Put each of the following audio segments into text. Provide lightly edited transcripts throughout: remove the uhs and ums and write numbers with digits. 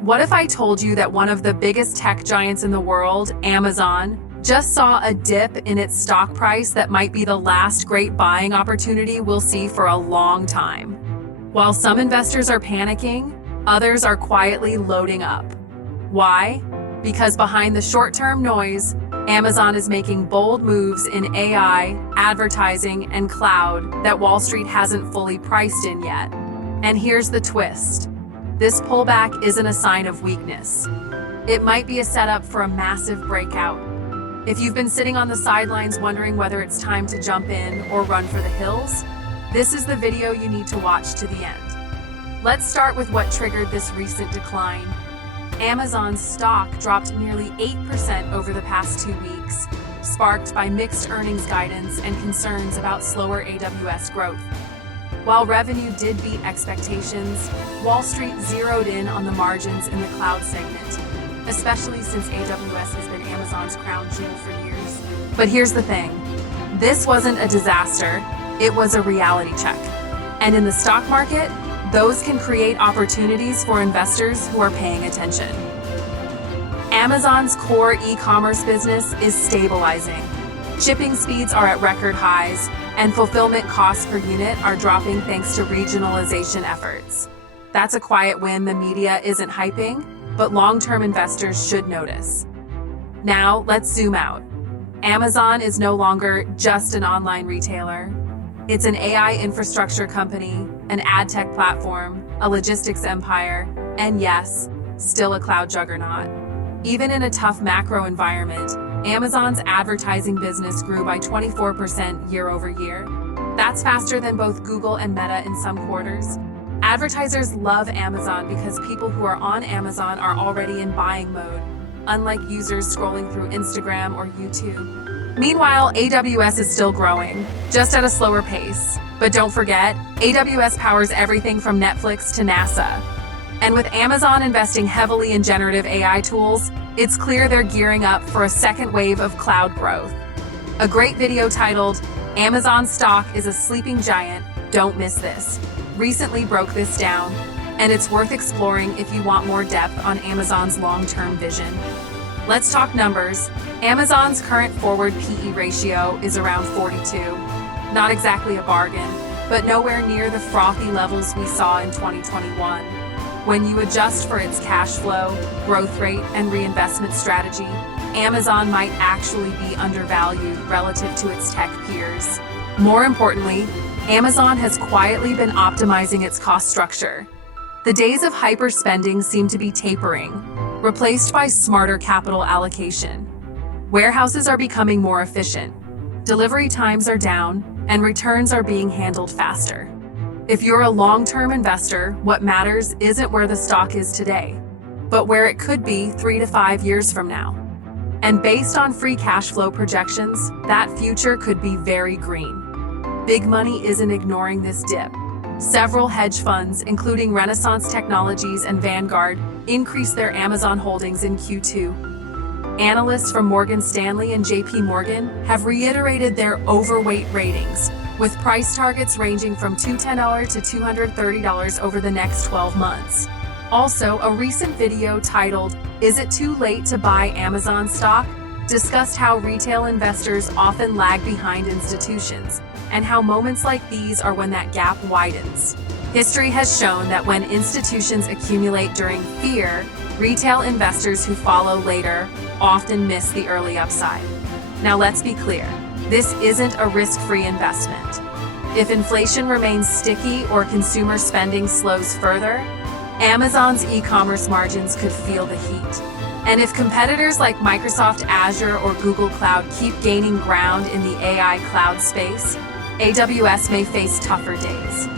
What if I told you that one of the biggest tech giants in the world, Amazon, just saw a dip in its stock price that might be the last great buying opportunity we'll see for a long time? While some investors are panicking, others are quietly loading up. Why? Because behind the short-term noise, Amazon is making bold moves in AI, advertising, and cloud that Wall Street hasn't fully priced in yet. And here's the twist. This pullback isn't a sign of weakness. It might be a setup for a massive breakout. If you've been sitting on the sidelines wondering whether it's time to jump in or run for the hills, this is the video you need to watch to the end. Let's start with what triggered this recent decline. Amazon's stock dropped nearly 8% over the past 2 weeks, sparked by mixed earnings guidance and concerns about slower AWS growth. While revenue did beat expectations, Wall Street zeroed in on the margins in the cloud segment, especially since AWS has been Amazon's crown jewel for years. But here's the thing. This wasn't a disaster, it was a reality check. And in the stock market, those can create opportunities for investors who are paying attention. Amazon's core e-commerce business is stabilizing. Shipping speeds are at record highs, and fulfillment costs per unit are dropping thanks to regionalization efforts. That's a quiet win the media isn't hyping, but long-term investors should notice. Now, let's zoom out. Amazon is no longer just an online retailer. It's an AI infrastructure company, an ad tech platform, a logistics empire, and yes, still a cloud juggernaut. Even in a tough macro environment, Amazon's advertising business grew by 24% year over year. That's faster than both Google and Meta in some quarters. Advertisers love Amazon because people who are on Amazon are already in buying mode, unlike users scrolling through Instagram or YouTube. Meanwhile, AWS is still growing, just at a slower pace. But don't forget, AWS powers everything from Netflix to NASA. And with Amazon investing heavily in generative AI tools, it's clear they're gearing up for a second wave of cloud growth. A great video titled, "Amazon Stock is a Sleeping Giant, Don't Miss This," recently broke this down, and it's worth exploring if you want more depth on Amazon's long-term vision. Let's talk numbers. Amazon's current forward PE ratio is around 42. Not exactly a bargain, but nowhere near the frothy levels we saw in 2021. When you adjust for its cash flow, growth rate, and reinvestment strategy, Amazon might actually be undervalued relative to its tech peers. More importantly, Amazon has quietly been optimizing its cost structure. The days of hyper-spending seem to be tapering, replaced by smarter capital allocation. Warehouses are becoming more efficient, delivery times are down, and returns are being handled faster. If you're a long-term investor, what matters isn't where the stock is today, but where it could be 3 to 5 years from now. And based on free cash flow projections, that future could be very green. Big money isn't ignoring this dip. Several hedge funds, including Renaissance Technologies and Vanguard, increased their Amazon holdings in Q2. Analysts from Morgan Stanley and JPMorgan have reiterated their overweight ratings, with price targets ranging from $210 to $230 over the next 12 months. Also, a recent video titled, "Is It Too Late to Buy Amazon Stock?" discussed how retail investors often lag behind institutions, and how moments like these are when that gap widens. History has shown that when institutions accumulate during fear, retail investors who follow later often miss the early upside. Now let's be clear, this isn't a risk-free investment. If inflation remains sticky or consumer spending slows further, Amazon's e-commerce margins could feel the heat. And if competitors like Microsoft Azure or Google Cloud keep gaining ground in the AI cloud space, AWS may face tougher days.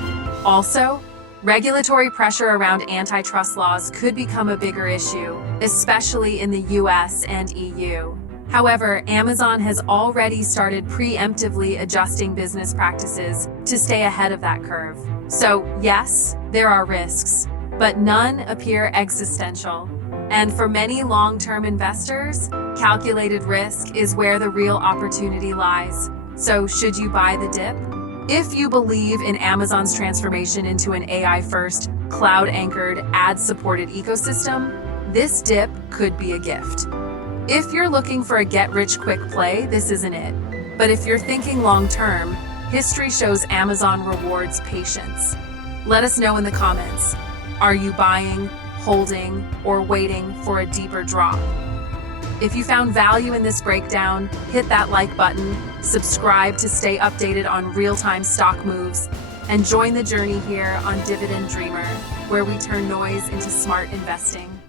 Also, regulatory pressure around antitrust laws could become a bigger issue, especially in the US and EU. However, Amazon has already started preemptively adjusting business practices to stay ahead of that curve. So, yes, there are risks, but none appear existential. And for many long-term investors, calculated risk is where the real opportunity lies. So, should you buy the dip? If you believe in Amazon's transformation into an AI-first, cloud-anchored, ad-supported ecosystem, this dip could be a gift. If you're looking for a get-rich-quick play, this isn't it. But if you're thinking long-term, history shows Amazon rewards patience. Let us know in the comments. Are you buying, holding, or waiting for a deeper drop? If you found value in this breakdown, hit that like button, subscribe to stay updated on real-time stock moves, and join the journey here on Dividend Dreamer, where we turn noise into smart investing.